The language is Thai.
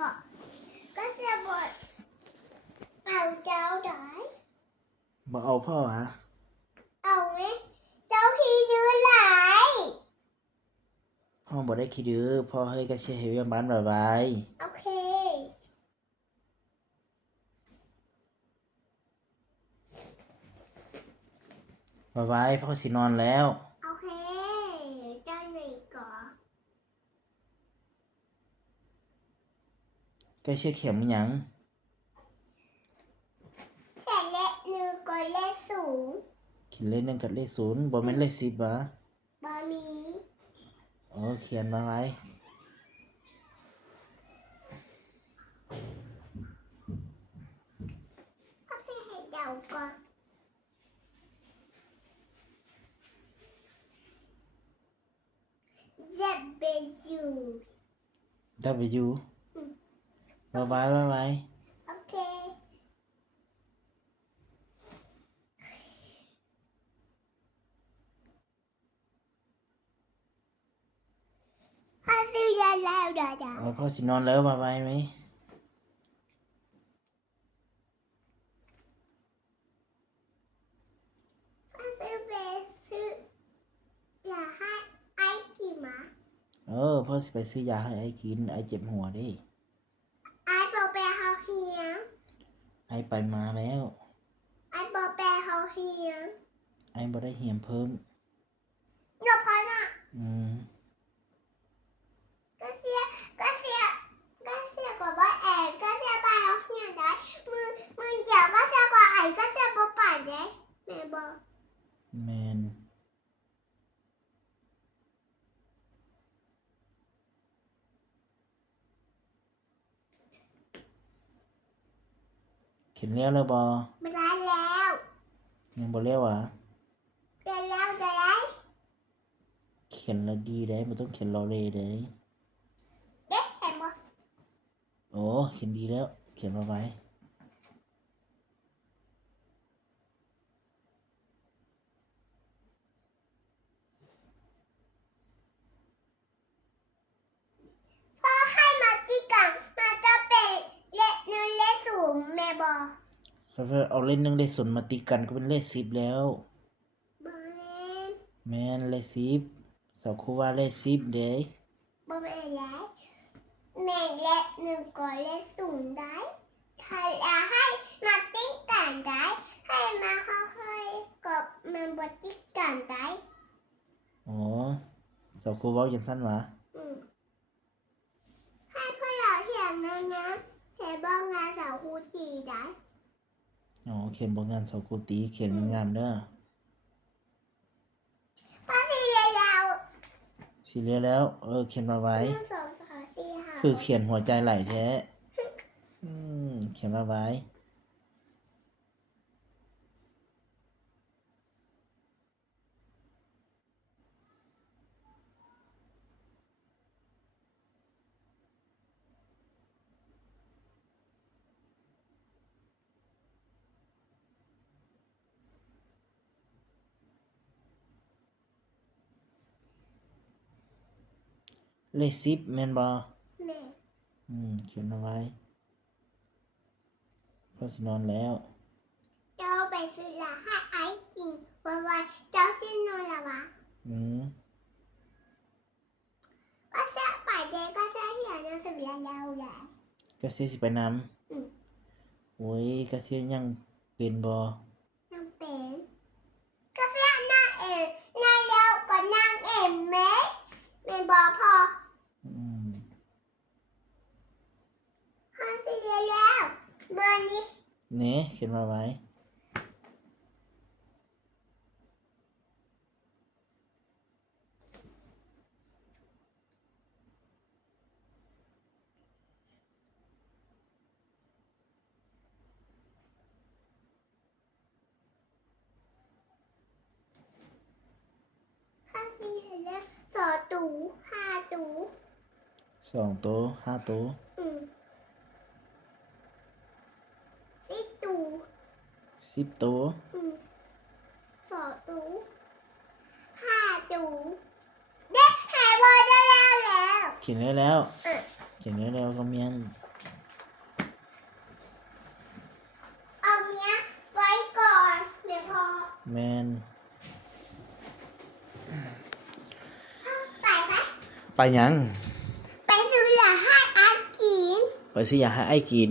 ก็จะบดเอาเจ้าได้บ่เอาพ่อหะเอาไหมเจ้าขี้ยื้อหลาย พ่อบ่ได้ขี้ดื้อพ่อให้กระเชให้เวียงบ้านไวโอเคๆพ่อสินอนแล้วโอเคเจ้าหน่อยก่อน กระเชเข็มหยัง แต่เลขหนึ่งก็เลขสูง เขียนเลข1กับเลข0บ่แม่นเลข10หวะบะหมี่ เขียนมาไว้ก็จะให้เดาก่อนจะไปอยู่ W บ๊ายบาย โอเคพ่อซื้อยาแล้วเดี๋ยวพ่อสินอนแล้วบ๊ายบายไหมพ่อซื้อไปซื้อยาให้ไอ้กี่หมา พ่อสิไปซื้อยาให้ไอ้กินไอ้เจ็บหัวเด้ ไอ้บอกไปเฮาเฮียง ไอ้ไปมาแล้ว ไอ้บอกไปเฮาเฮียง ไอ้บ่ได้เหียมเพิ่ม เดี๋ยวพ่อน่ะ ก็เสียกว่าบ้าแอนก็เสียไปเฮาเฮียงได้มือเดียวก็เสียกว่าไอ้ก็เสียบ่ป่านได้แม่บอก แมนเขียนแล้วบ่ ไม่ได้แล้ว ยังบ่เรียกหวะ เป็นแล้วจะได้ เขียนแล้วดีได้บ่ต้องเขียนรอเรเด้ เด็กเห็นบ่ เขียนดีแล้ว เขียนมาไว้พ่อให้มาตีกันมาจะเป็นเลขหนึ่งเลขสูงแม่บอก ถ้าเอาเลข1เลข0มาตีกันก็เป็นเลข10แล้ว บ่แม่น แม่นเลข10สาวครูว่าเลข10เด้ บ่แม่นแล้วแม่เลขหนึ่งก็เลขสูงได้ถ้าอยากให้มาตีกันได้ให้มาค่อยๆกับมันบ่ตีกันได้ สาวครูเว้าจังซั่นหวะ ให้พวกเราเขียนนะเขียนบ้างงานสาวครูตีได้ เขียนบ่งานสาวครูตีเขียนงามๆเด้อ พ่อสี่เลยยาว สิเรียนแล้ว เขียนมาไว้ 1 2 3 4 5 คือเขียนหัวใจไหลแท้ เขียนมาไว้ เลข10แม่นบ่ แม่ เขียนเอาไว้พ่อสินอนแล้ว เจ้าไปซื้อละให้ไอ้กินวันๆเจ้าชื่อนนละวะ ก็เสียไปเด็กก็เสียเหียนหนังสือแล้วแหละ กระเสียสิไปนำโอ้ยกระเสียยังเป็นบ่ นั่งเป็นก็เสียนั่งเองนั่งแล้วก็นั่งเองไหมเป็นบอพอพ่อซื้อแล้วเบอร์นี้ นี่เขียนมาไว้พ่อซื้อแล้ว2 ตู้ 5 ตู้ 2ตัว5ตัว10 ตู้ 10ตัว2 ตู้ 5 ตู้เด็กหายบอลได้แล้ว เขียนได้แล้ว เขียนได้แล้วก็เมียน แมน ไปไหม ไปหยัง ไปซื้อเหลือให้อากิน ไปสิอยากให้ไอ้กิน